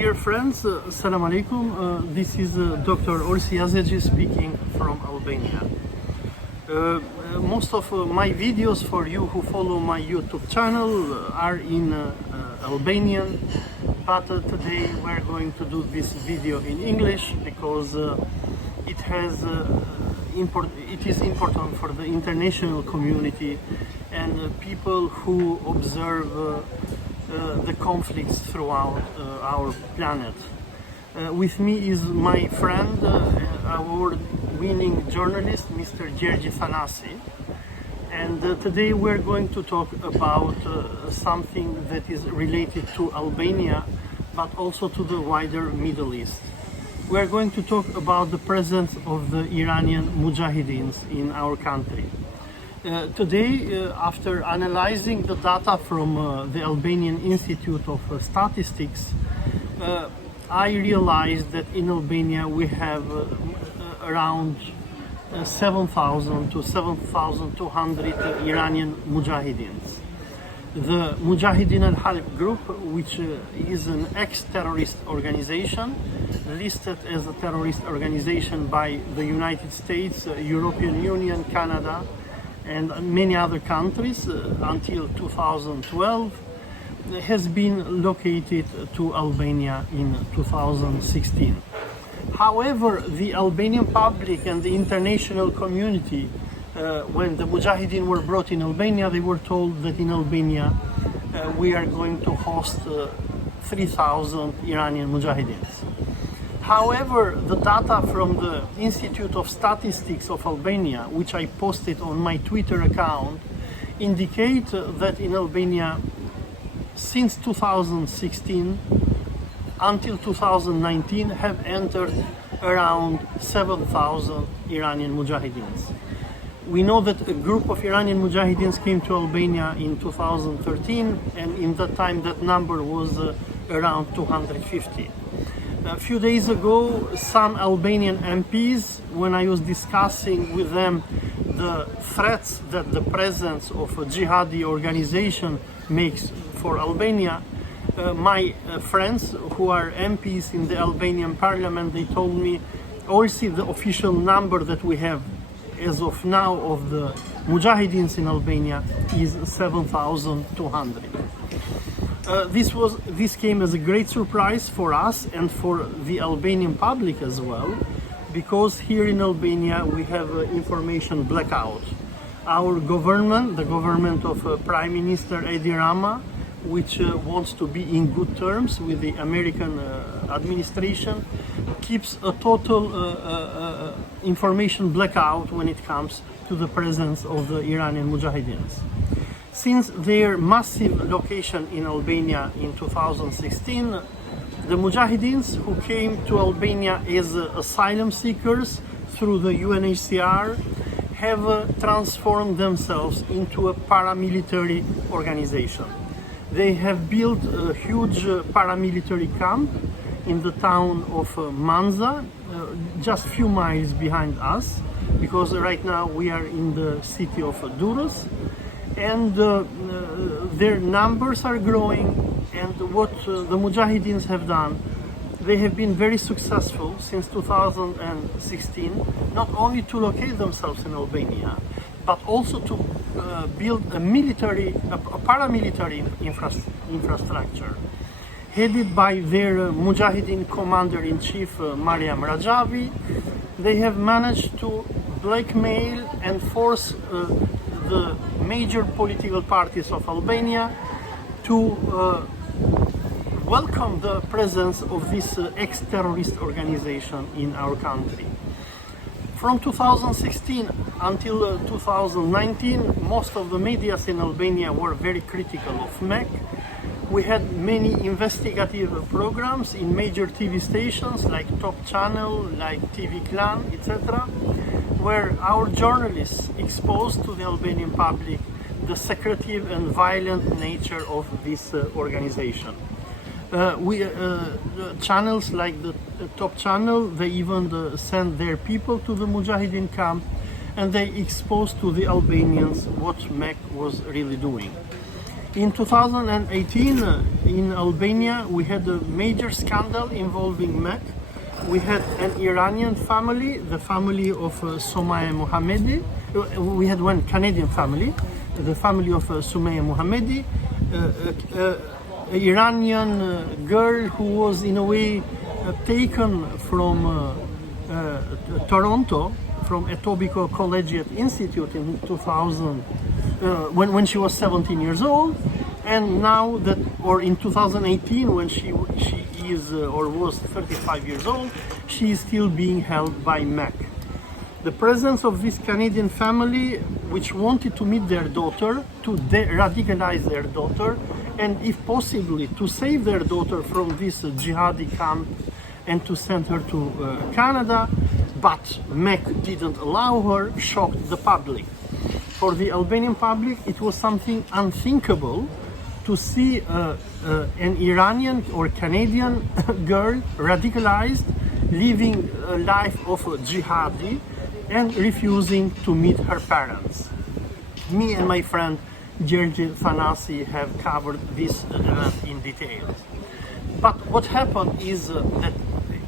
Dear friends, Assalamu alaikum. This is Dr. Olsi Gjergji speaking from Albania. Most of my videos for you who follow my YouTube channel are in Albanian, but today we're going to do this video in English because it is important for the international community and people who observe the conflicts throughout our planet. With me is my friend, award-winning journalist, Mr. Gjergji Thanasi. And today we're going to talk about something that is related to Albania, but also to the wider Middle East. We're going to talk about the presence of the Iranian Mujahedeens in our country. Today, after analyzing the data from the Albanian Institute of Statistics, I realized that in Albania we have around 7,000 to 7,200 Iranian Mujahedeens. The Mujahedeen al-Halb group, which is an ex-terrorist organization, listed as a terrorist organization by the United States, European Union, Canada, and many other countries until 2012, has been located to Albania in 2016. However, the Albanian public and the international community, when the Mujahedeen were brought in Albania, they were told that in Albania we are going to host 3,000 Iranian Mujahedeens. However, the data from the Institute of Statistics of Albania, which I posted on my Twitter account, indicate that in Albania, since 2016 until 2019, have entered around 7,000 Iranian Mujahedeens. We know that a group of Iranian Mujahedeens came to Albania in 2013, and in that time that number was around 250. A few days ago, some Albanian MPs, when I was discussing with them the threats that the presence of a jihadi organization makes for Albania, my friends who are MPs in the Albanian parliament, they told me, also the official number that we have as of now of the Mujahedeens in Albania is 7,200. This came as a great surprise for us and for the Albanian public as well, because here in Albania we have information blackout. Our government, the government of Prime Minister Edi Rama, which wants to be in good terms with the American administration, keeps a total information blackout when it comes to the presence of the Iranian Mujahedeens. Since their massive location in Albania in 2016, the Mujahedeens who came to Albania as asylum seekers through the UNHCR have transformed themselves into a paramilitary organization. They have built a huge paramilitary camp in the town of Manza, just a few miles behind us, because right now we are in the city of Durrës. And their numbers are growing, and what the Mujahedeens have done, they have been very successful since 2016, not only to locate themselves in Albania, but also to build a paramilitary infrastructure. Headed by their Mujahedeen commander-in-chief, Maryam Rajavi, they have managed to blackmail and force the major political parties of Albania to welcome the presence of this ex-terrorist organization in our country. From 2016 until 2019, most of the media in Albania were very critical of MEC. We had many investigative programs in major TV stations like Top Channel, like TV Klan, etc., where our journalists exposed to the Albanian public the secretive and violent nature of this organization. Channels like the Top Channel, they even sent their people to the Mujahedeen camp, and they exposed to the Albanians what MEC was really doing. In 2018, in Albania, we had a major scandal involving MEC. We had an Iranian family, the family of Soumaya Mohammadi. We had one Canadian family, the family of Soumaya Mohammadi, an Iranian girl who was in a way taken from Toronto, from Etobicoke Collegiate Institute in 2000, when she was 17 years old, and now that, or in 2018, when she is or was 35 years old, she is still being held by MEC. The presence of this Canadian family, which wanted to meet their daughter, to de-radicalize their daughter, and if possibly to save their daughter from this jihadi camp and to send her to Canada, but MEC didn't allow her, shocked the public. For the Albanian public, it was something unthinkable to see an Iranian or Canadian girl radicalized, living a life of a jihadi and refusing to meet her parents. Me and my friend Gjergji Thanasi have covered this event in detail. But what happened is that,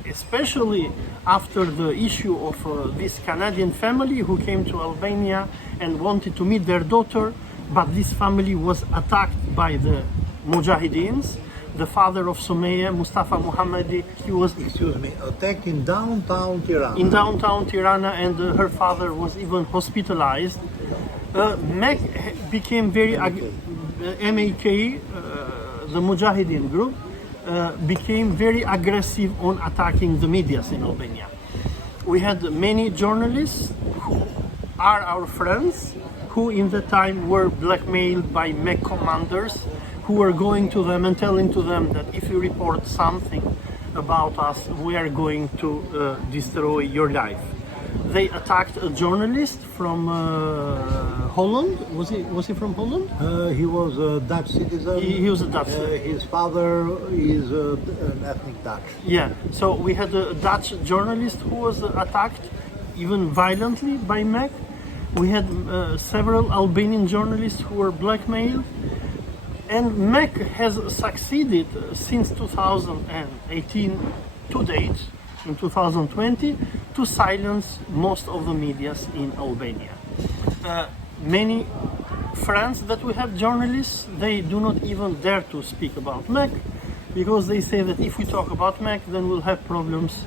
especially after the issue of this Canadian family who came to Albania and wanted to meet their daughter, but this family was attacked by the Mujahedeens. The father of Soumaya, Mustafa Mohammadi, he was attacked in downtown Tirana. In downtown Tirana, and her father was even hospitalized. MEC became very MAK, the Mujahedeen group, became very aggressive on attacking the media in Albania. We had many journalists who are our friends, who in the time were blackmailed by MEC commanders, who were going to them and telling to them that if you report something about us, we are going to destroy your life. They attacked a journalist from Holland. Was he from Holland? He was a Dutch citizen. He was a Dutch citizen. His father is an ethnic Dutch. Yeah, so we had a Dutch journalist who was attacked, even violently, by MEC. We had several Albanian journalists who were blackmailed. And MEC has succeeded since 2018 to date, in 2020, to silence most of the medias in Albania. Many friends that we have, journalists, they do not even dare to speak about MEC, because they say that if we talk about MEC, then we'll have problems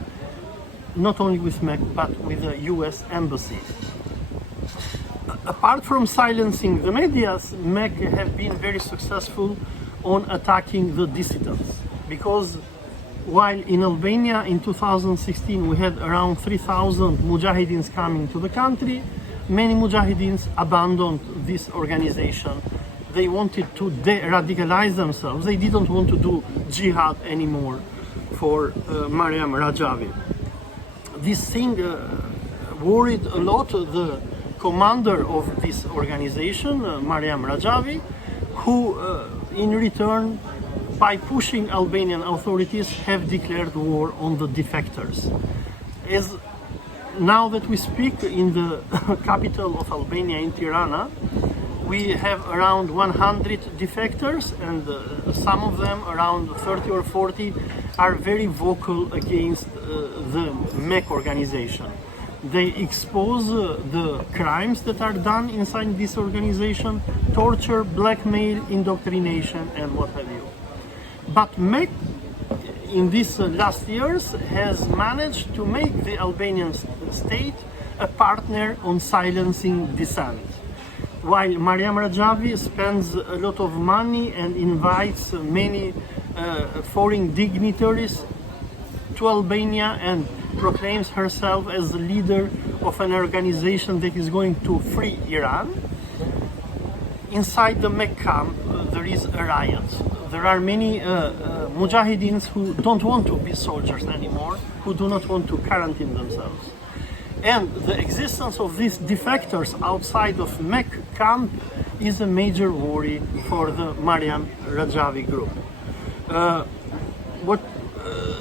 not only with MEC, but with the US Embassy. Apart from silencing the media, MEC have been very successful on attacking the dissidents, because while in Albania in 2016 we had around 3,000 Mujahedeens coming to the country, many Mujahedeens abandoned this organization. They wanted to de-radicalize themselves. They didn't want to do jihad anymore for Maryam Rajavi. This thing worried a lot the commander of this organization, Maryam Rajavi, who in return, by pushing Albanian authorities, have declared war on the defectors. As now that we speak, in the capital of Albania, in Tirana, we have around 100 defectors, and some of them, around 30 or 40, are very vocal against the MEC organization. They expose the crimes that are done inside this organization, torture, blackmail, indoctrination, and what have you. But MEC, in these last years, has managed to make the Albanian state a partner on silencing dissent. While Maryam Rajavi spends a lot of money and invites many foreign dignitaries to Albania and proclaims herself as the leader of an organization that is going to free Iran, inside the MEC camp there is a riot. There are many Mujahedeens who don't want to be soldiers anymore, who do not want to quarantine themselves. And the existence of these defectors outside of MEC camp is a major worry for the Maryam Rajavi group.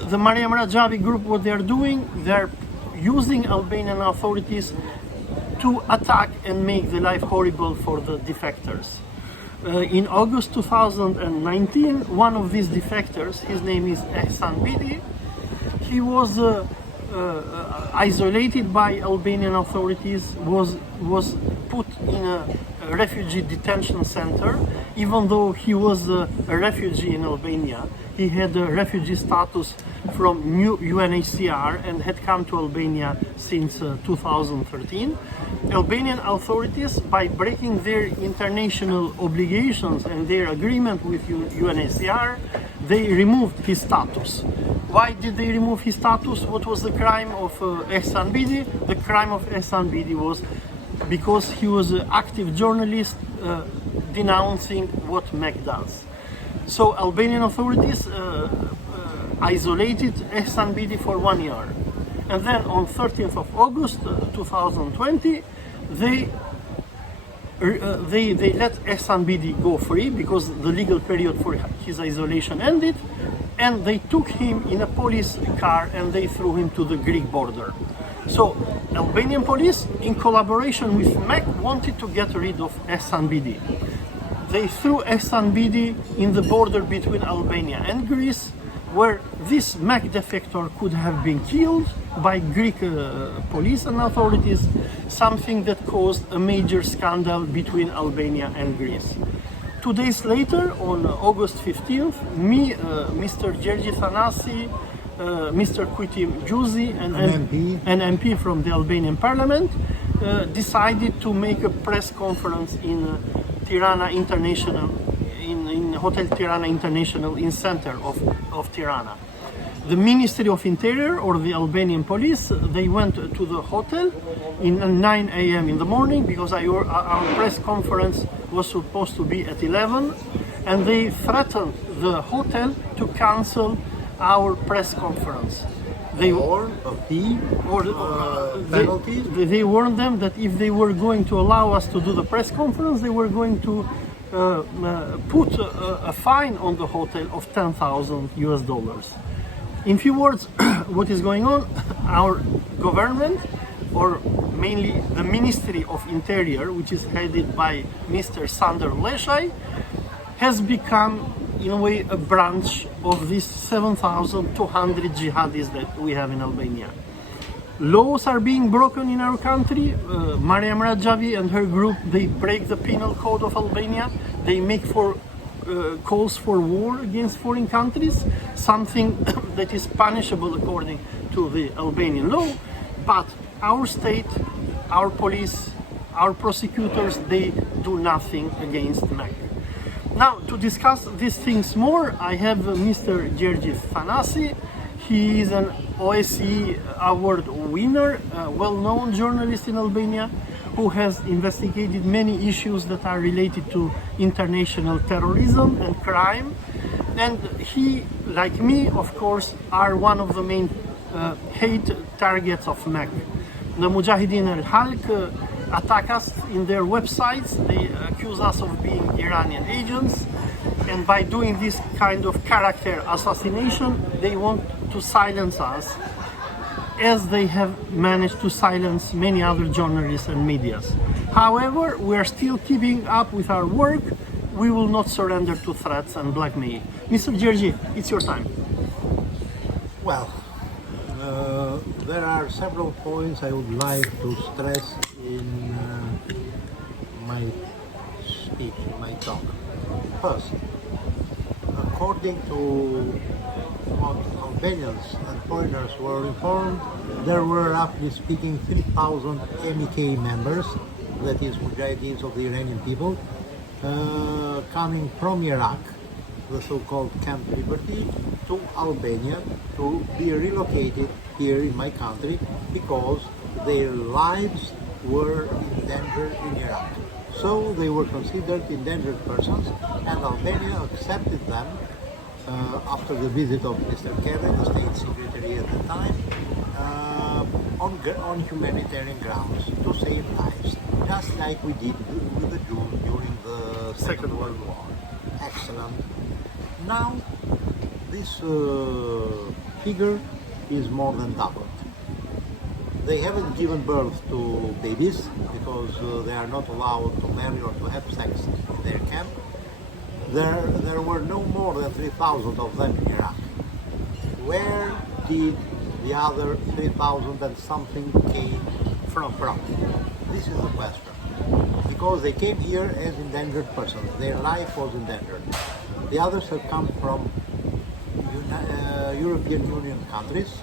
The Maryam Rajavi group, what they are doing, they are using Albanian authorities to attack and make the life horrible for the defectors. In August 2019, one of these defectors, his name is Ehsan Bidi, he was isolated by Albanian authorities, was put in a refugee detention center, even though he was a refugee in Albania. He had a refugee status from UNHCR and had come to Albania since 2013. Albanian authorities, by breaking their international obligations and their agreement with UNHCR, they removed his status. Why did they remove his status? What was the crime of Ehsan Bidi? The crime of Ehsan Bidi was because he was an active journalist denouncing what MEC does. So Albanian authorities isolated Ehsan Bidi for 1 year. And then on 13th of August 2020, they let Ehsan Bidi go free because the legal period for his isolation ended, and they took him in a police car and they threw him to the Greek border. So Albanian police, in collaboration with MEC, wanted to get rid of Ehsan Bidi. They threw Ehsan Bidi in the border between Albania and Greece, where this MEC defector could have been killed by Greek police and authorities, something that caused a major scandal between Albania and Greece. 2 days later, on August 15th, me, Mr. Gjergji Thanasi, Mr. Kujtim Gjuzi, an MP from the Albanian parliament, decided to make a press conference in Tirana International, in Hotel Tirana International in center of Tirana. The Ministry of Interior or the Albanian police, they went to the hotel in 9 a.m. in the morning because our press conference was supposed to be at 11, and they threatened the hotel to cancel our press conference. They warned they warned them that if they were going to allow us to do the press conference, they were going to put a fine on the hotel of $10,000. In few words, what is going on? Our government, or mainly the Ministry of Interior, which is headed by Mr. Sander Leshaj, has become, in a way, a branch of these 7,200 jihadis that we have in Albania. Laws are being broken in our country. Maryam Rajavi and her group, they break the penal code of Albania. They make calls for war against foreign countries, something that is punishable according to the Albanian law. But our state, our police, our prosecutors, they do nothing against MEC. Now, to discuss these things more, I have Mr. Gjergji Thanasi. He is an OSCE award winner, a well-known journalist in Albania, who has investigated many issues that are related to international terrorism and crime. And he, like me, of course, are one of the main hate targets of MEC. The Mujahedeen al-Halq attack us in their websites. They accuse us of being Iranian agents. And by doing this kind of character assassination, they want to silence us, as they have managed to silence many other journalists and medias. However, we are still keeping up with our work. We will not surrender to threats and blackmail. Mr. Gjergji, it's your time. Well, there are several points I would like to stress in my speech, in my talk. First, according to what Albanians and foreigners were informed, there were, roughly speaking, 3,000 MEK members, that is Mujahedeens of the Iranian people, coming from Iraq, the so-called Camp Liberty, to Albania to be relocated here in my country because their lives were in danger in Iraq. So they were considered endangered persons, and Albania accepted them after the visit of Mr. Kerry, the State Secretary at the time, on humanitarian grounds to save lives, just like we did with the Jews during the Second World War. Excellent. Now, this figure is more than doubled. They haven't given birth to babies because they are not allowed to marry or to have sex in their camp. there were no more than 3,000 of them in Iraq. Where did the other 3,000 and something came from? This is the question. Because they came here as endangered persons. Their life was endangered. The others have come from European Union countries,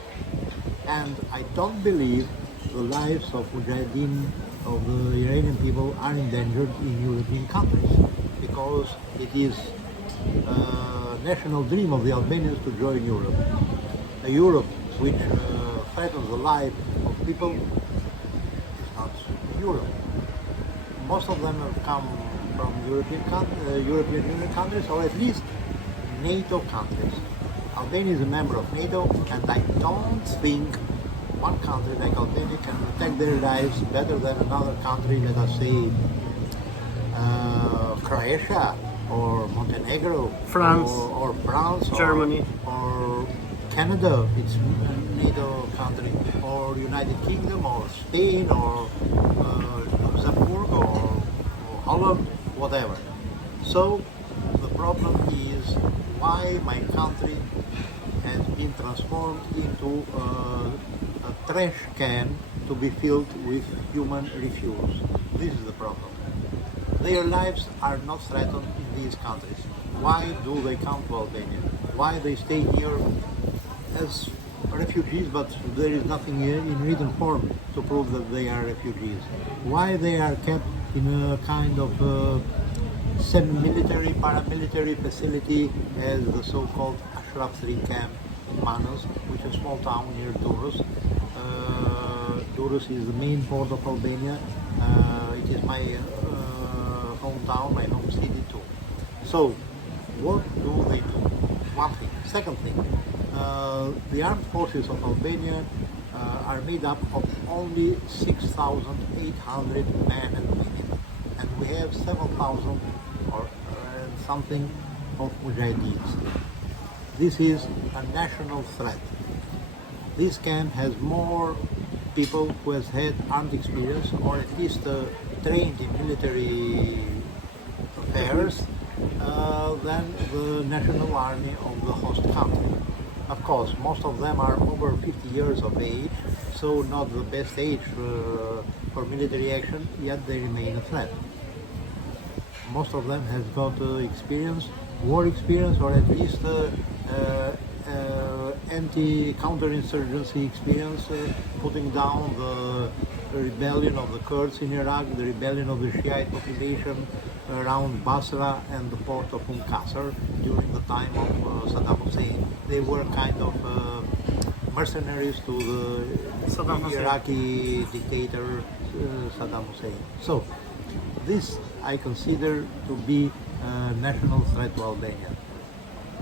and I don't believe the lives of Mujahedeen, of the Iranian people, are endangered in European countries, because it is a national dream of the Albanians to join Europe. A Europe which threatens the life of people is not Europe. Most of them have come from European Union countries, or at least NATO countries. Albania is a member of NATO, and I don't think one country like Albania can protect their lives better than another country, let us say Croatia or Montenegro, France, or France, Germany, or Canada, it's a NATO country, or United Kingdom, or Spain, or Luxembourg, or Holland, whatever. So the problem is why my country has been transformed into a trash can to be filled with human refuse. This is the problem. Their lives are not threatened in these countries. Why do they come to Albania? Why they stay here as refugees, but there is nothing in written form to prove that they are refugees? Why they are kept in a kind of semi-military, paramilitary facility as the so-called Ashraf 3 camp in Manos, which is a small town near Durrës. Durrës is the main port of Albania. It is my hometown, my home city too. So, what do they do? One thing. Second thing, the armed forces of Albania are made up of only 6,800 men and women, and we have 7,000 or something of Mujahedeens. This is a national threat. This camp has more people who has had armed experience, or at least trained in military affairs, than the national army of the host country. Of course, most of them are over 50 years of age, so not the best age for military action, yet they remain a threat. Most of them have got experience, war experience, or at least anti-counterinsurgency experience, putting down the rebellion of the Kurds in Iraq, the rebellion of the Shiite population around Basra and the port of Qasr during the time of Saddam Hussein. They were kind of mercenaries to the Iraqi dictator Saddam Hussein. So this I consider to be a national threat to Albania.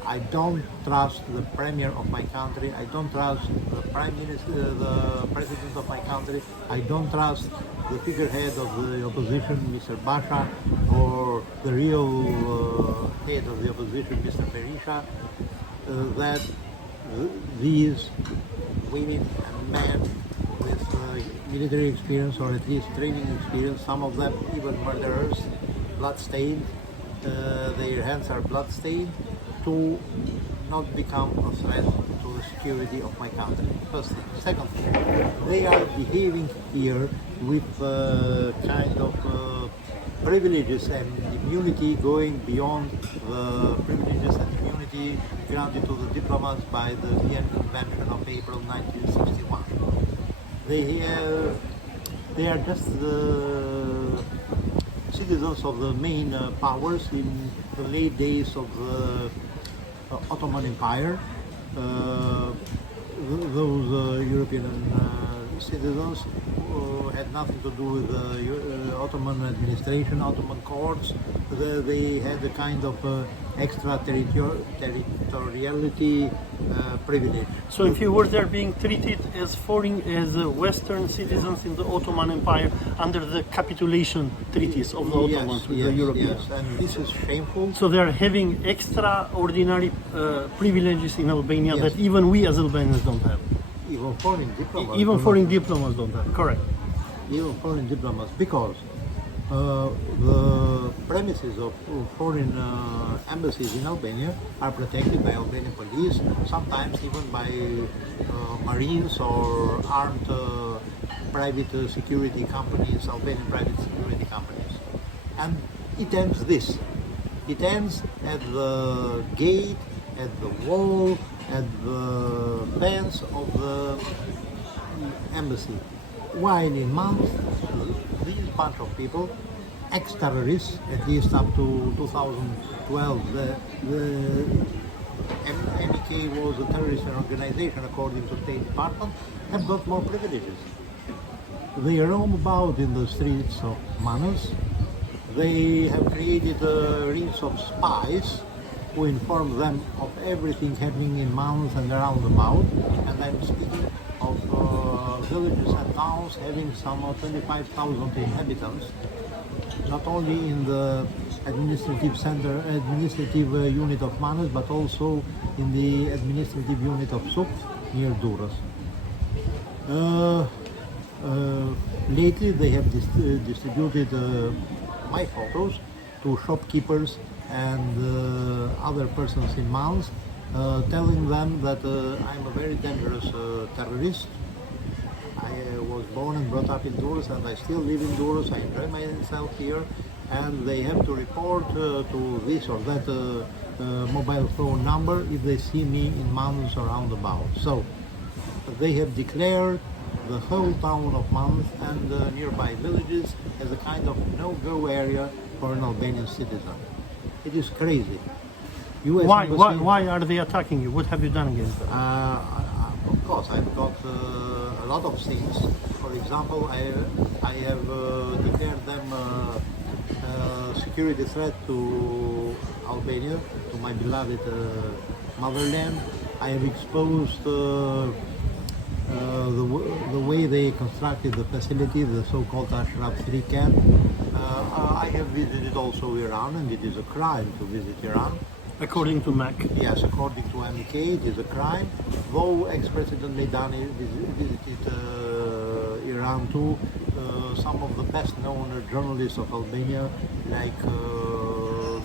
I don't trust the premier of my country. I don't trust the prime minister, the president of my country. I don't trust the figurehead of the opposition, Mr. Basha, or the real head of the opposition, Mr. Berisha, that these women and men with military experience, or at least training experience, some of them even murderers, blood-stained, their hands are blood-stained, to not become a threat to the security of my country. First thing. Second thing, they are behaving here with kind of privileges and immunity going beyond the privileges and immunity granted to the diplomats by the Vienna Convention of April 1961. They are just the citizens of the main powers in the late days of the Ottoman Empire. Those European citizens had nothing to do with the Ottoman administration, Ottoman courts. They had a kind of extraterritoriality privilege. So if you were there being treated as foreign, as Western citizens in the Ottoman Empire under the capitulation treaties of the Ottomans with the Europeans. Yes, and this is shameful. So they are having extraordinary privileges in Albania that even we as Albanians don't have. Even foreign diplomats. Even foreign diplomats don't have. Correct. Even foreign diplomats, because The premises of foreign embassies in Albania are protected by Albanian police, sometimes even by Marines or armed private security companies, Albanian private security companies. And it ends this. It ends at the gate, at the wall, at the fence of the embassy. While in months, these bunch of people, ex-terrorists, at least up to 2012, the MK was a terrorist organization according to State Department, have got more privileges. They roam about in the streets of Manas. They have created rings of spies who inform them of everything happening in Manas and around about. And I'm speaking of villages and towns having some 25,000 inhabitants, not only in the administrative center, administrative unit of Manas, but also in the administrative unit of Suk near Durrës. Lately they have distributed my photos to shopkeepers and other persons in Manas, telling them that I'm a very dangerous terrorist. I was born and brought up in Durrës and I still live in Durrës. I enjoy myself here, and they have to report to this or that mobile phone number if they see me in Manas or roundabout. So they have declared the whole town of Manas and nearby villages as a kind of no-go area for an Albanian citizen. It is crazy. US Why are they attacking you? What have you done against them? Of course, I've got a lot of things. For example, I have declared them a security threat to Albania, to my beloved motherland. I have exposed the way they constructed the facility, the so-called Ashraf 3 camp. I have visited also Iran, and it is a crime to visit Iran. According to MAC. Yes, according to MK, it is a crime. Though ex-President Meidani visited Iran too, some of the best-known journalists of Albania, like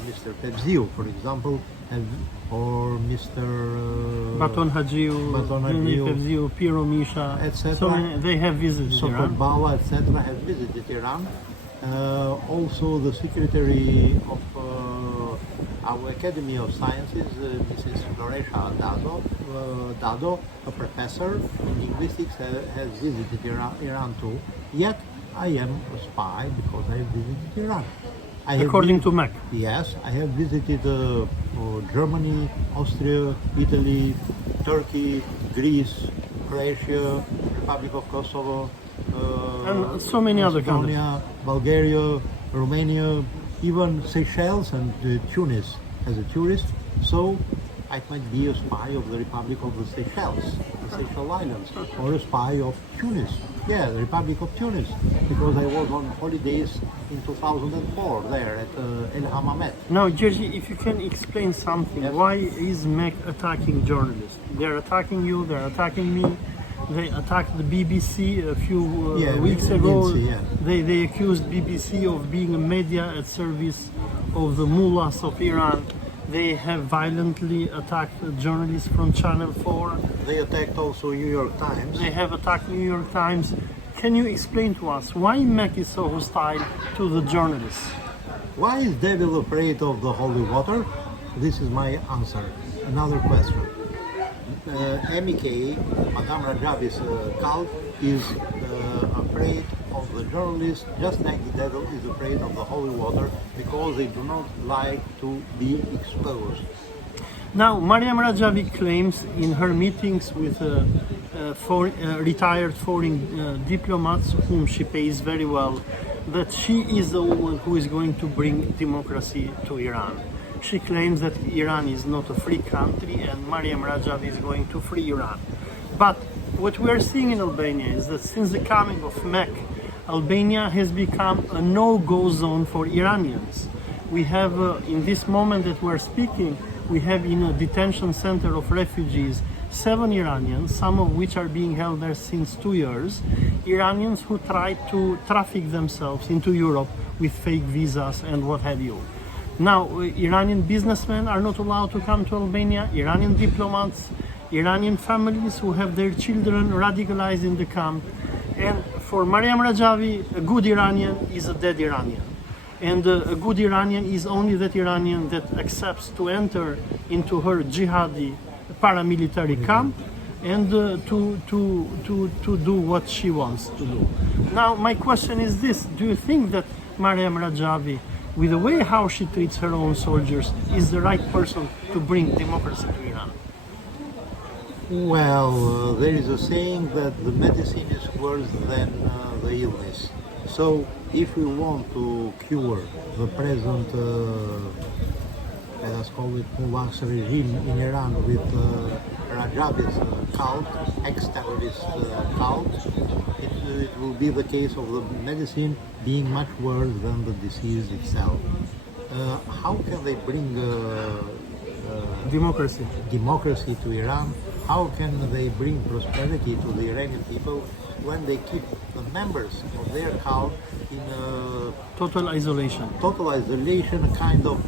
Mr. Pevziu, for example, or Mr. Baton Hajiu, Pevziu, Piro Misha, etc. So they have visited Iran. Bawa, etc. have visited Iran. Also, the secretary of our Academy of Sciences, Mrs. Floresha Dado, a professor in linguistics, has visited Iran too. Yet, I am a spy because I have visited Iran. According to MAC. Yes, I have visited Germany, Austria, Italy, Turkey, Greece, Croatia, Republic of Kosovo, and so many other countries. Bulgaria, Romania, even Seychelles and Tunis as a tourist. So I might be a spy of the Republic of the Seychelles, the Seychelles Islands, or a spy of Tunis. Yeah, the Republic of Tunis, because I was on holidays in 2004 there at El Hammamet. Now, Gjergji, if you can explain something, Yes. Why is MEC attacking journalists? They're attacking you, they're attacking me. They attacked the BBC a few weeks ago. They accused BBC of being a media at service of the mullahs of Iran. They have violently attacked journalists from Channel 4. They attacked also New York Times. They have attacked New York Times. Can you explain to us why MEC is so hostile to the journalists? Why is devil afraid of the holy water? This is my answer. Another question. MEK, Maryam Rajavi's cult, is afraid of the journalists just like the devil is afraid of the holy water, because they do not like to be exposed. Now, Maryam Rajavi claims in her meetings with retired foreign diplomats, whom she pays very well, that she is the woman who is going to bring democracy to Iran. She claims that Iran is not a free country and Maryam Rajavi is going to free Iran. But what we are seeing in Albania is that since the coming of MEC, Albania has become a no-go zone for Iranians. We have, in this moment that we're speaking, we have in a detention center of refugees 7 Iranians, some of which are being held there since 2 years, Iranians who tried to traffic themselves into Europe with fake visas and what have you. Now, Iranian businessmen are not allowed to come to Albania, Iranian diplomats, Iranian families who have their children radicalized in the camp. And for Maryam Rajavi, a good Iranian is a dead Iranian. And a good Iranian is only that Iranian that accepts to enter into her jihadi paramilitary camp and to do what she wants to do. Now, my question is this: do you think that Maryam Rajavi, with the way how she treats her own soldiers, is the right person to bring democracy to Iran? Well, there is a saying that the medicine is worse than the illness. So, if we want to cure the present, let us call it Mubarak's regime in Iran with Rajavi's cult, ex-terrorist cult, it will be the case of the medicine being much worse than the disease itself. How can they bring democracy to Iran? How can they bring prosperity to the Iranian people when they keep the members of their cult in Total isolation. A kind of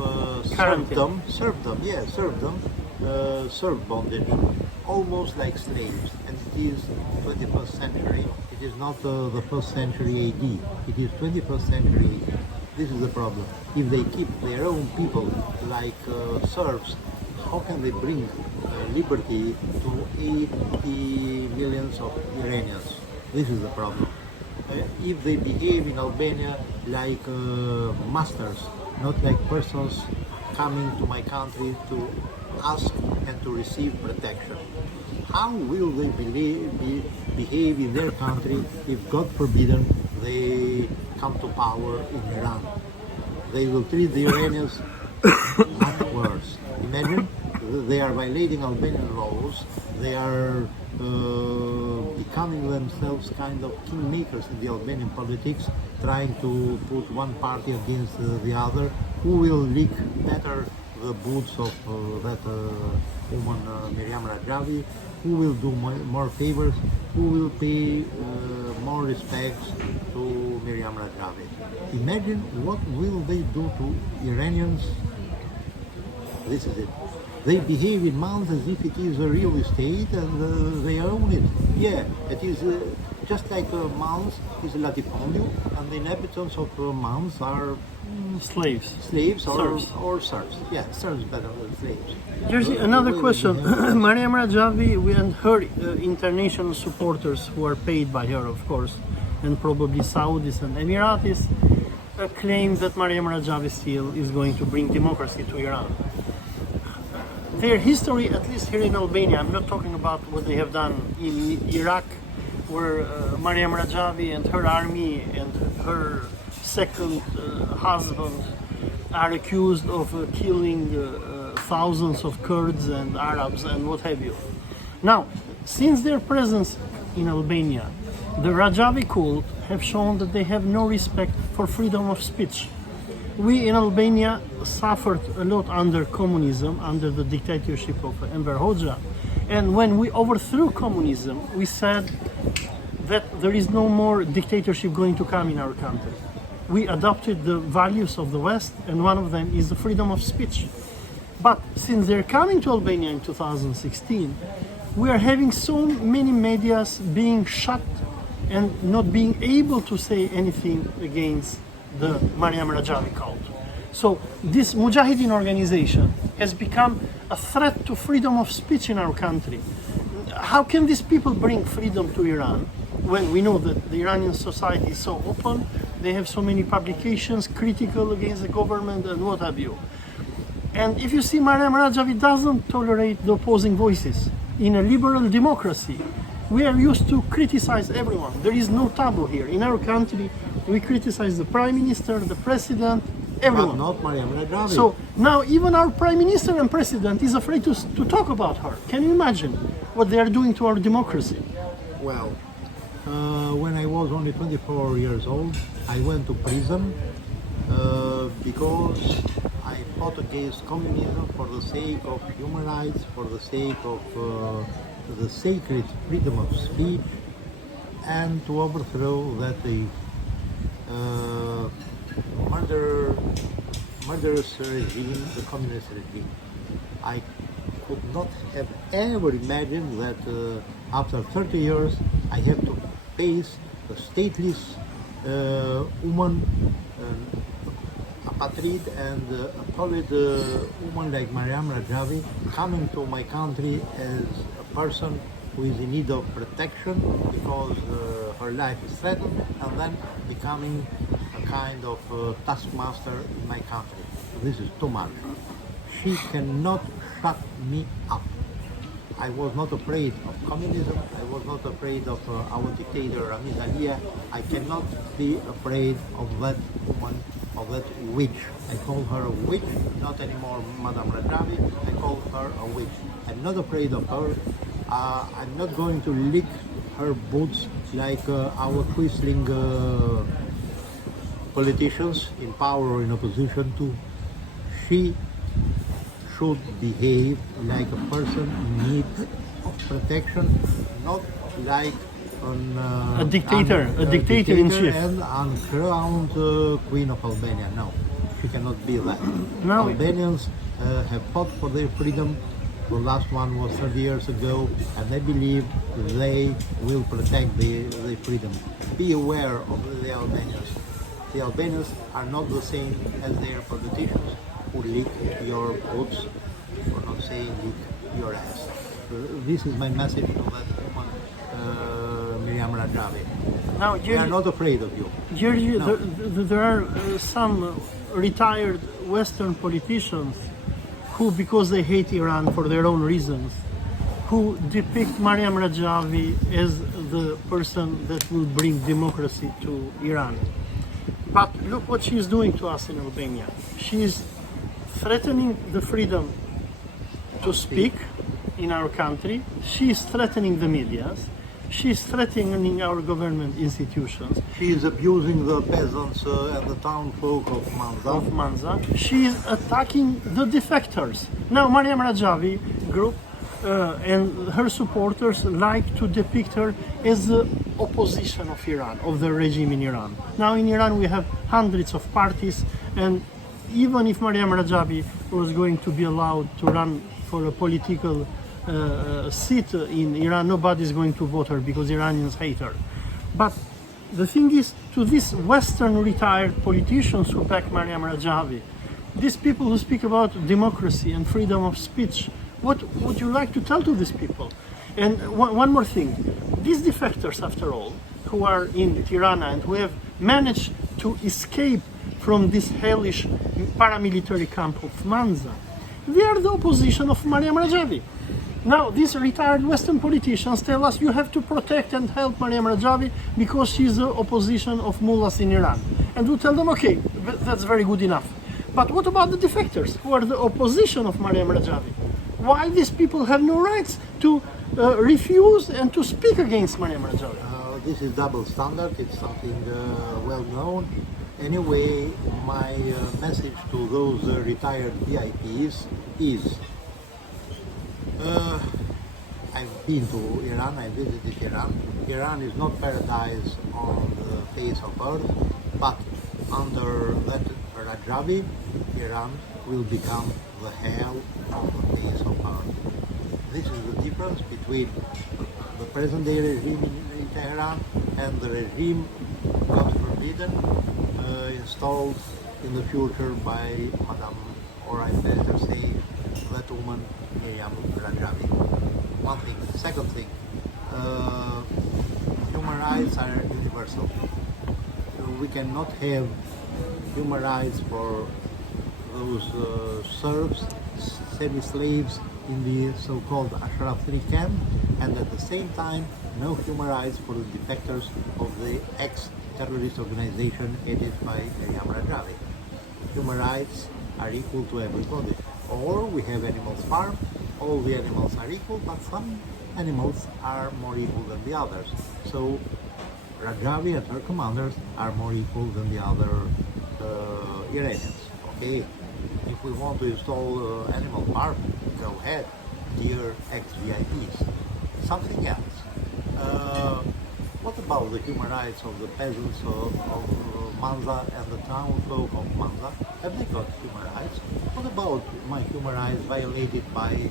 serfdom, serf bondage, almost like slaves. And it is 21st century. It is not the first century AD. It is 21st century AD. This is the problem. If they keep their own people like serfs, how can they bring liberty to 80 millions of Iranians? This is the problem. If they behave in Albania like masters, not like persons coming to my country to ask and to receive protection, how will they behave in their country if, God forbidden, they come to power in Iran? They will treat the Iranians much worse. Imagine, they are violating Albanian laws, they are becoming themselves kind of kingmakers in the Albanian politics, trying to put one party against the other. Who will lick better the boots of that woman Maryam Rajavi? Who will do more favors? Who will pay more respects to Maryam Rajavi? Imagine what will they do to Iranians. This is it. They behave in Mons as if it is a real estate and they own it. Yeah, it is just like Mons is a latifundio and the inhabitants of Mons are Slaves. Or serfs. Yeah, serfs better than slaves. Jerzy, another question. Maryam Rajavi and her international supporters, who are paid by her, of course, and probably Saudis and Emiratis, claim that Maryam Rajavi still is going to bring democracy to Iran. Their history, at least here in Albania, I'm not talking about what they have done in Iraq, where Maryam Rajavi and her army and her second husband are accused of killing thousands of Kurds and Arabs and what have you. Now, since their presence in Albania, the Rajavi cult have shown that they have no respect for freedom of speech. We in Albania suffered a lot under communism, under the dictatorship of Enver Hoxha, and when we overthrew communism, we said that there is no more dictatorship going to come in our country. We adopted the values of the West, and one of them is the freedom of speech. But since they're coming to Albania in 2016, we are having so many medias being shut and not being able to say anything against the Maryam Rajavi cult. So this Mujahedeen organization has become a threat to freedom of speech in our country. How can these people bring freedom to Iran when we know that the Iranian society is so open, they have so many publications critical against the government and what have you? And if you see, Maryam Rajavi doesn't tolerate the opposing voices. In a liberal democracy, we are used to criticize everyone. There is no taboo here. In our country, we criticize the prime minister, the president, everyone. But not Maryam Rajavi. So now even our prime minister and president is afraid to talk about her. Can you imagine what they are doing to our democracy? Well, when I was only 24 years old, I went to prison because I fought against communism for the sake of human rights, for the sake of the sacred freedom of speech and to overthrow that the murderous regime, the communist regime. I could not have ever imagined that after 30 years I have to face a stateless woman, a apatride and a solid woman like Maryam Rajavi coming to my country as a person who is in need of protection because her life is threatened, and then becoming a kind of taskmaster in my country. This is too much. She cannot shut me up. I was not afraid of communism. I was not afraid of our dictator Ramiz Aliyah. I cannot be afraid of that woman, of that witch. I call her a witch, not anymore Madam Rajavi. I call her a witch. I'm not afraid of her. I'm not going to lick her boots like our twisting politicians in power or in opposition to. She should behave like a person in need of protection, not like a dictator in chief and uncrowned Queen of Albania. No, she cannot be that. No. Albanians have fought for their freedom. The last one was 30 years ago, and I believe they will protect their freedom. Be aware of the Albanians. The Albanians are not the same as their politicians who lick your boots, for not saying lick your ass. This is my message to that woman, Maryam Rajavi. Now, We are not afraid of you. Gjergji, No. there are some retired Western politicians who, because they hate Iran for their own reasons, who depict Maryam Rajavi as the person that will bring democracy to Iran. But look what she is doing to us in Albania. She is threatening the freedom to speak in our country. She is threatening the medias. She is threatening our government institutions. She is abusing the peasants and the town folk of Manza. She is attacking the defectors. Now, Maryam Rajavi group and her supporters like to depict her as the opposition of Iran, of the regime in Iran. Now, in Iran, we have hundreds of parties, and even if Maryam Rajavi was going to be allowed to run for a political seat in Iran, nobody is going to vote her because Iranians hate her. But the thing is, to these Western retired politicians who back Maryam Rajavi, these people who speak about democracy and freedom of speech, what would you like to tell to these people? And one more thing, these defectors, after all, who are in Tirana and who have managed to escape from this hellish paramilitary camp of Manza, they are the opposition of Maryam Rajavi. Now, these retired Western politicians tell us you have to protect and help Maryam Rajavi because she's the opposition of mullahs in Iran. And we tell them, okay, that's very good enough. But what about the defectors who are the opposition of Maryam Rajavi? Why these people have no rights to refuse and to speak against Maryam Rajavi? This is double standard. It's something well known. Anyway, my message to those retired VIPs is I've been to Iran, I visited Iran. Iran is not paradise on the face of earth, but under that Rajavi, Iran will become the hell on the face of earth. This is the difference between the present day regime in Tehran and the regime, God forbidden, installed in the future by Madam, or I better say, that woman, Maryam Rajavi. One thing. Second thing, human rights are universal. We cannot have human rights for those serfs, semi-slaves in the so-called Ashraf 3 camp, and at the same time, no human rights for the defectors of the ex-terrorist organization headed by Maryam Rajavi. Human rights are equal to everybody. Or we have animals farm, all the animals are equal, but some animals are more equal than the others. So Rajavi and her commanders are more equal than the other Iranians. Okay, if we want to install animal farm, go ahead, dear ex-VIPs. something else. What about the human rights of the peasants of Manza and the town folk of Manza? Have they got human rights? What about my human rights violated by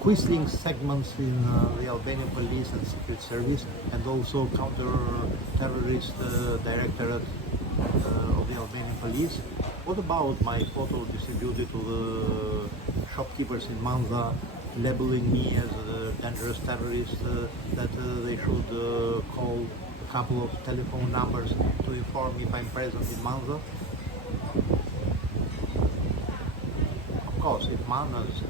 quisling segments in the Albanian police and secret service, and also counter-terrorist directorate of the Albanian police? What about my photo distributed to the shopkeepers in Manza, labeling me as a dangerous terrorist, that they should call a couple of telephone numbers to inform me if I'm present in Manza? Of course, if Manza's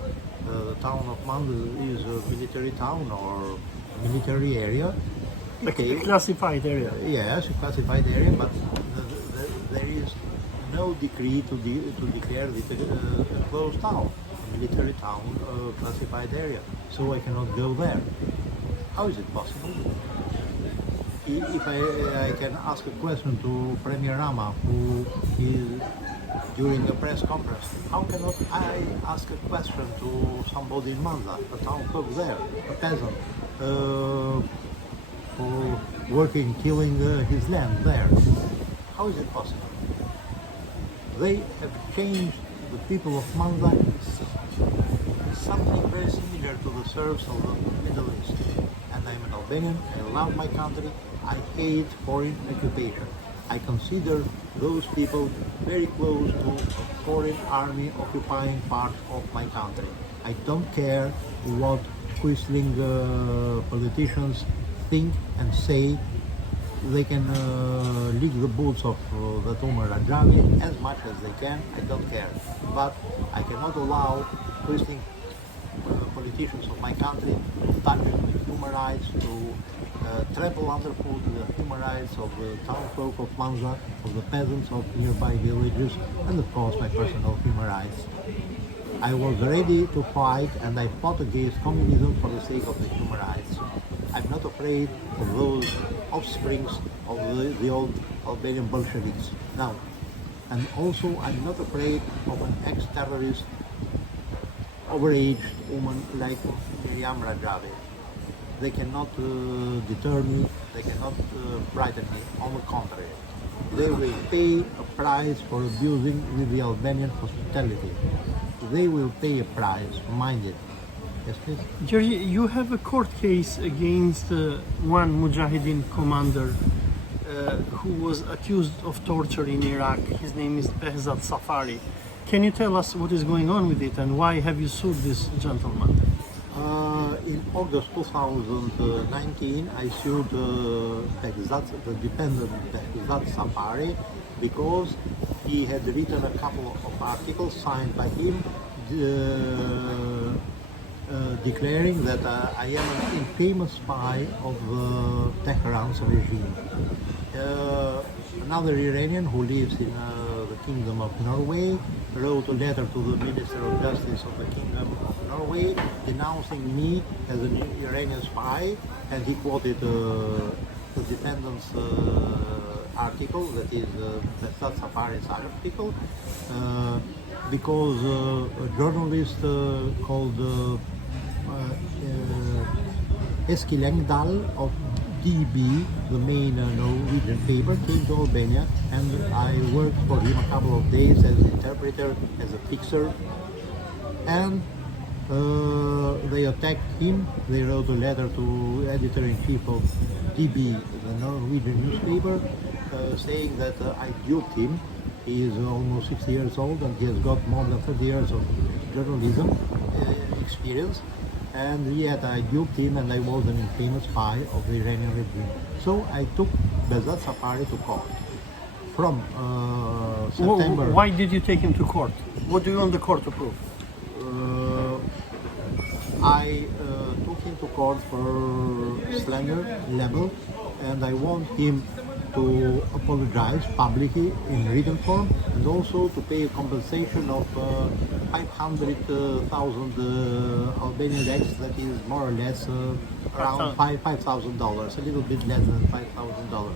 the town of Manza is a military town or military area. A classified area. Yes, a classified area, but there is no decree to declare it a closed town, a military town, classified area. So I cannot go there. How is it possible? If I can ask a question to Premier Rama, who is during a press conference, how cannot I ask a question to somebody in Manza, a town folk there, a peasant, for working, killing his land there? How is it possible? They have changed the people of Manza something very similar to the Serbs of the Middle East. And I'm an Albanian, I love my country, I hate foreign occupation. I consider those people very close to a foreign army occupying part of my country. I don't care what quisling politicians think and say. They can lick the boots of the Maryam Rajavi as much as they can, I don't care. But I cannot allow quisling politicians of my country to touch human rights, to trample underfoot the human rights of the townfolk of Manza, of the peasants of nearby villages, and of course my personal human rights. I was ready to fight, and I fought against communism for the sake of the human rights. I'm not afraid of those offsprings of the old Albanian Bolsheviks now. And also I'm not afraid of an ex-terrorist, overaged woman like Maryam Rajavi. They cannot deter me, they cannot frighten me, on the contrary. They will pay a price for abusing with the Albanian hospitality. They will pay a price, mind it. Yes, please. Gjergji, you have a court case against one Mujahedeen commander who was accused of torture in Iraq. His name is Behzat Safari. Can you tell us what is going on with it and why have you sued this gentleman? In August 2019, I sued the dependent Behzat Safari because he had written a couple of articles signed by him declaring that I am an infamous spy of Tehran's regime. Another Iranian who lives in the Kingdom of Norway wrote a letter to the Minister of Justice of the Kingdom of Norway denouncing me as an Iranian spy, and he quoted the defendant's article, that is Behzat Safari's article, because a journalist called Eski Lengdal of DB, the main Norwegian paper, came to Albania, and I worked for him a couple of days as interpreter, as a fixer, and they attacked him. They wrote a letter to editor-in-chief of DB, the Norwegian newspaper, saying that I duped him. He is almost 60 years old and he has got more than 30 years of journalism experience, and yet I duped him and I was an infamous spy of the Iranian regime. So I took Behzat Safari to court. From September... Why did you take him to court? What do you want the court to prove? I took him to court for slander, libel, and I want him to apologize publicly in written form, and also to pay a compensation of 500,000 Albanian legs, that is more or less around $5,000, a little bit less than $5,000.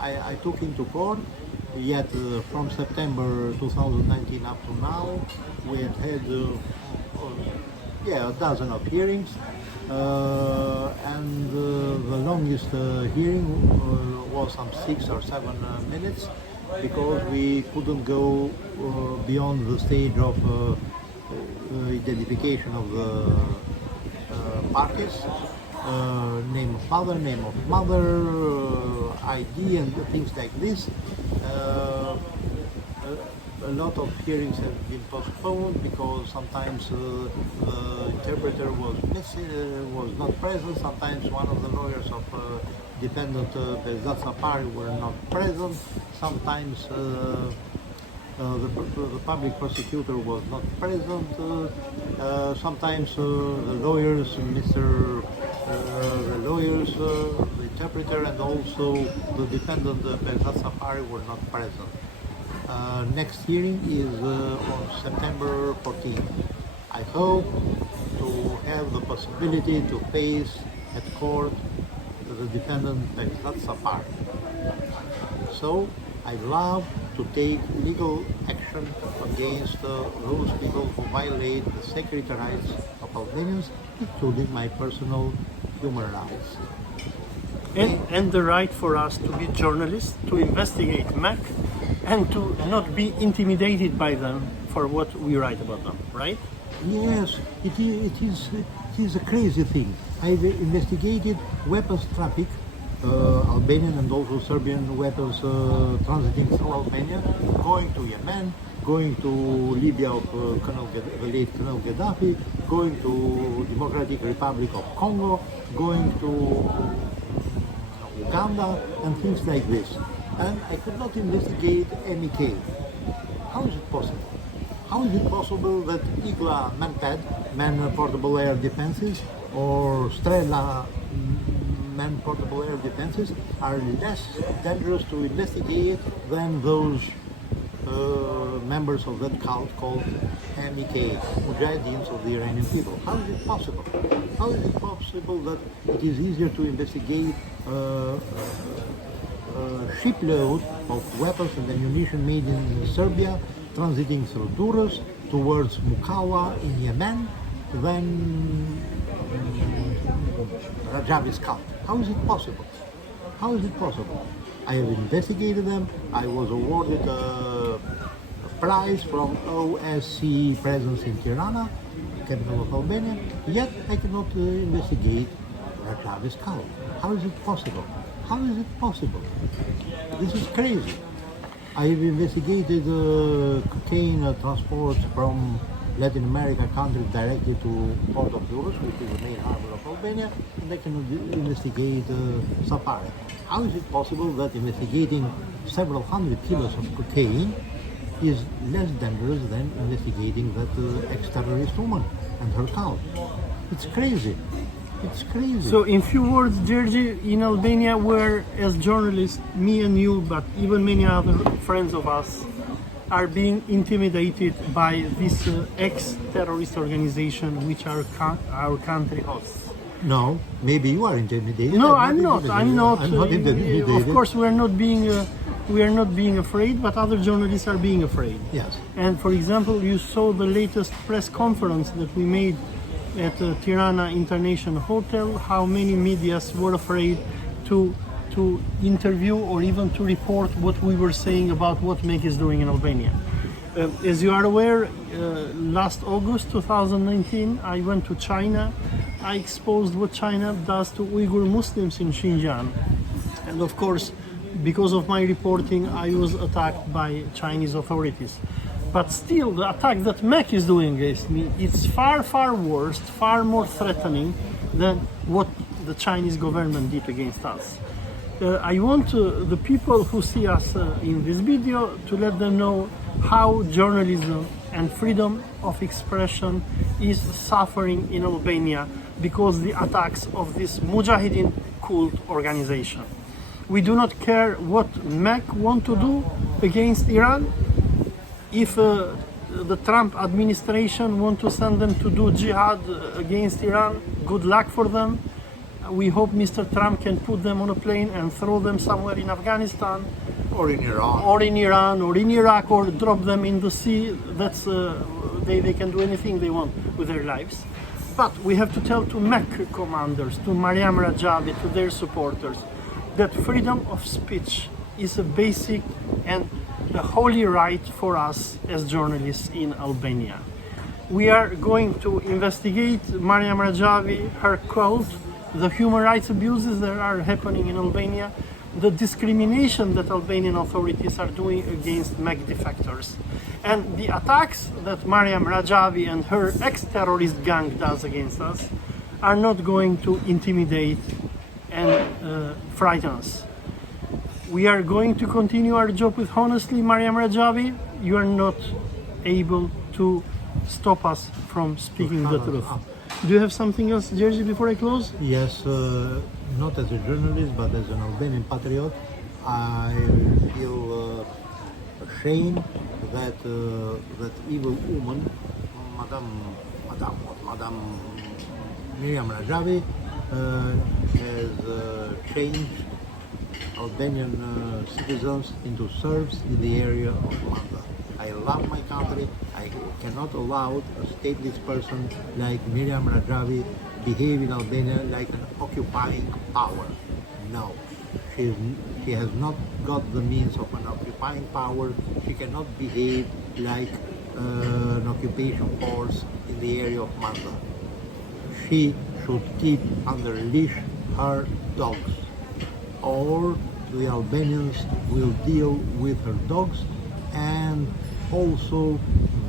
I took him to court, yet from September 2019 up to now, we have had a dozen of hearings, and the longest hearing was some 6 or 7 minutes, because we couldn't go beyond the stage of identification of the parties, name of father, name of mother, ID, and things like this. A lot of hearings have been postponed because sometimes the interpreter was missing, was not present. Sometimes one of the lawyers of defendant Behzad Sapari were not present. Sometimes the public prosecutor was not present. Sometimes the lawyers, the interpreter, and also the defendant Behzad Sapari were not present. Next hearing is on September 14th. I hope to have the possibility to face at court the defendant Behzad Sapari. So I love to take legal action against those people who violate the sacred rights of Albanians, including my personal human rights. And the right for us to be journalists, to investigate MAC, and to not be intimidated by them for what we write about them, right? Yes, it is a crazy thing. I've investigated weapons traffic, Albanian and also Serbian weapons transiting through Albania, going to Yemen, going to Libya of the late Colonel Gaddafi, going to Democratic Republic of Congo, going to Uganda, and things like this. And I could not investigate MEK. How is it possible? How is it possible that IGLA MANPAD, Man Portable Air Defenses, or Strela Man Portable Air Defenses are less dangerous to investigate than those members of that cult called MEK, Mujahedeen of the Iranian people? How is it possible? How is it possible that it is easier to investigate shipload of weapons and ammunition made in Serbia transiting through Durrës towards Mukawa in Yemen than Rajavi's cult? How is it possible? How is it possible? I have investigated them. I was awarded a prize from OSCE presence in Tirana, capital of Albania, yet I cannot investigate Rajavi's cult. How is it possible? How is it possible? This is crazy. I have investigated cocaine transports from Latin American countries directly to Port of Durrës, which is the main harbor of Albania, and I can investigate Sapari. How is it possible that investigating several hundred kilos of cocaine is less dangerous than investigating that ex-terrorist woman and her cult? It's crazy. It's crazy. So in few words, Gjergji, in Albania, where as journalists, me and you, but even many other friends of us, are being intimidated by this ex-terrorist organization which our country hosts. No, maybe you are intimidated. No, I'm not. I'm not intimidated. Of course, we are not being afraid, but other journalists are being afraid. Yes. And for example, you saw the latest press conference that we made at Tirana International Hotel. How many medias were afraid to interview or even to report what we were saying about what MEK is doing in Albania. As you are aware, last August 2019, I went to China. I exposed what China does to Uyghur Muslims in Xinjiang. And of course, because of my reporting, I was attacked by Chinese authorities. But still, the attack that MEK is doing against me, it's far, far worse, far more threatening than what the Chinese government did against us. I want the people who see us in this video to let them know how journalism and freedom of expression is suffering in Albania because the attacks of this Mujahedeen cult organization. We do not care what MEK want to do against Iran. If the Trump administration want to send them to do jihad against Iran, good luck for them. We hope Mr. Trump can put them on a plane and throw them somewhere in Afghanistan, or in Iran, or in Iran, or in Iraq, or drop them in the sea. That's they can do anything they want with their lives. But we have to tell to MEC commanders, to Maryam Rajavi, to their supporters, that freedom of speech is a basic and a holy right for us as journalists in Albania. We are going to investigate Maryam Rajavi, her cult, the human rights abuses that are happening in Albania, the discrimination that Albanian authorities are doing against MEC defectors, and the attacks that Maryam Rajavi and her ex-terrorist gang does against us are not going to intimidate and frighten us. We are going to continue our job with honestly, Maryam Rajavi. You are not able to stop us from speaking the truth. Do you have something else, Gjergji, before I close? Yes, not as a journalist, but as an Albanian patriot, I feel ashamed that that evil woman, Madam Maryam Rajavi, has changed Albanian citizens into serfs in the area of Manda. I love my country. I cannot allow a stateless person like Maryam Rajavi behave in Albania like an occupying power. No, she has not got the means of an occupying power. She cannot behave like an occupation force in the area of Manda. She should keep under leash her dogs, or the Albanians will deal with her dogs and also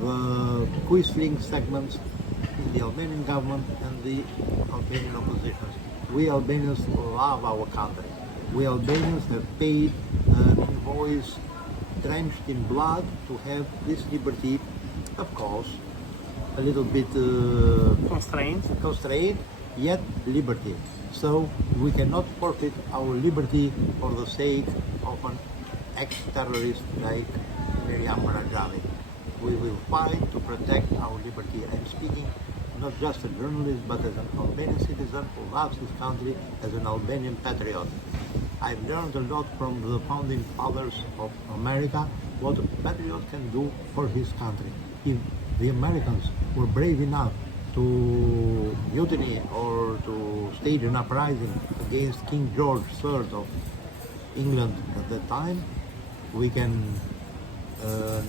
the quisling segments in the Albanian government and the Albanian oppositions. We Albanians love our country. We Albanians have paid an invoice drenched in blood to have this liberty, of course, a little bit constrained, yet liberty. So we cannot forfeit our liberty for the sake of an ex-terrorist like Maryam Rajavi. We will fight to protect our liberty. I'm speaking not just a journalist, but as an Albanian citizen who loves his country, as an Albanian patriot. I've learned a lot from the founding fathers of America, what a patriot can do for his country. If the Americans were brave enough to mutiny or to stage an uprising against King George III of England at that time, we can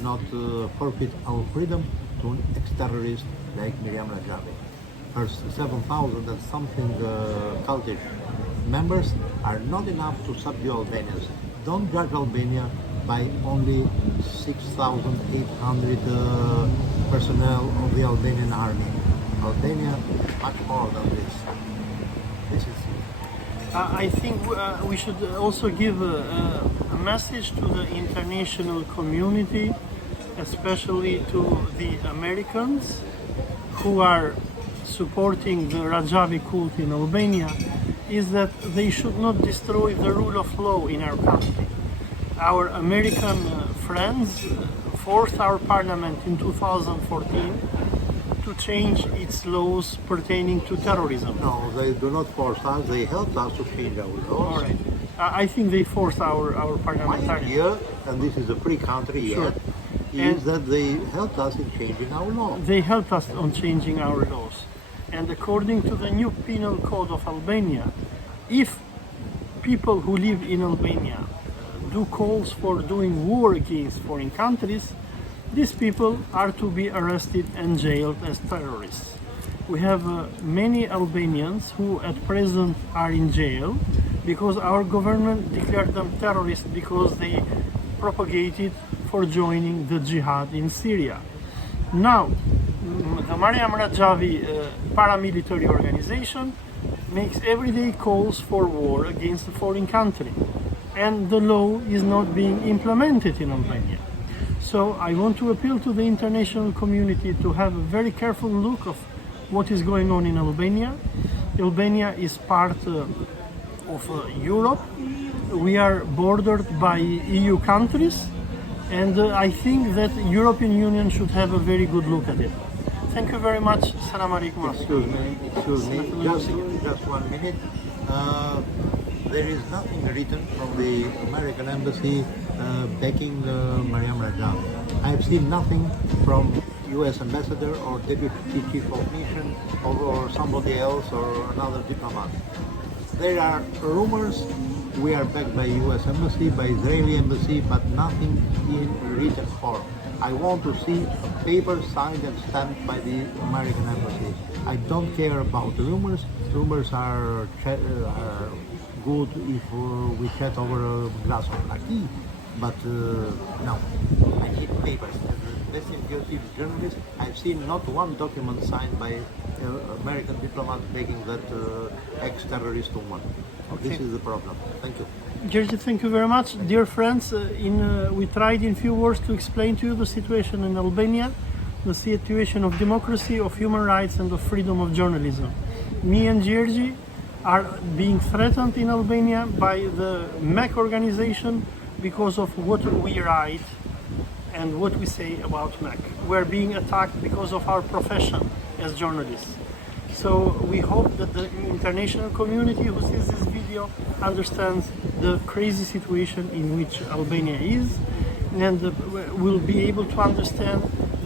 not forfeit our freedom to an ex-terrorist like Maryam Rajavi. Her 7,000 and something cultish members are not enough to subdue Albanians. Don't judge Albania by only 6,800 personnel of the Albanian army. Albania is much more than this. This is I think we should also give a message to the international community, especially to the Americans who are supporting the Rajavi cult in Albania, is that they should not destroy the rule of law in our country. Our American friends forced our parliament in 2014 to change its laws pertaining to terrorism. No, they do not force us, they helped us to change our laws. All right. I think they forced our My parliamentarians. idea, and this is a free country Sure. yet, is that they helped us in changing our laws. They helped us on changing our laws. And according to the new penal code of Albania, if people who live in Albania do calls for doing war against foreign countries, these people are to be arrested and jailed as terrorists. We have many Albanians who at present are in jail because our government declared them terrorists because they propagated for joining the jihad in Syria. Now, the Maryam Rajavi paramilitary organization makes everyday calls for war against a foreign country, and the law is not being implemented in Albania. So I want to appeal to the international community to have a very careful look of what is going on in Albania. Albania is part of Europe. We are bordered by EU countries, and I think that the European Union should have a very good look at it. Thank you very much. Salam alaikum. Excuse me, just 1 minute. There is nothing written from the American embassy backing Maryam Rajavi. I have seen nothing from U.S. ambassador or deputy chief of mission or somebody else or another diplomat. There are rumors. We are backed by U.S. embassy, by Israeli embassy, but nothing in written form. I want to see a paper signed and stamped by the American embassy. I don't care about the rumors. Rumors are good if we chat over a glass of tea, but no, I need papers. As an investigative journalist, I've seen not one document signed by American diplomat begging that ex-terrorist woman. Okay. This is the problem. Thank you. Gjergji, thank you very much. Dear friends, we tried in few words to explain to you the situation in Albania, the situation of democracy, of human rights and of freedom of journalism. Me and Gjergji are being threatened in Albania by the MEC organization because of what we write and what we say about MEC. We're being attacked because of our profession as journalists. So we hope that the international community who sees this video understands the crazy situation in which Albania is and will be able to understand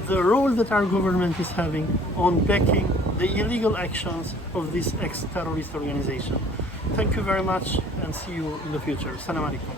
the role that our government is having on backing the illegal actions of this ex-terrorist organization. Thank you very much and see you in the future. Salam alaikum.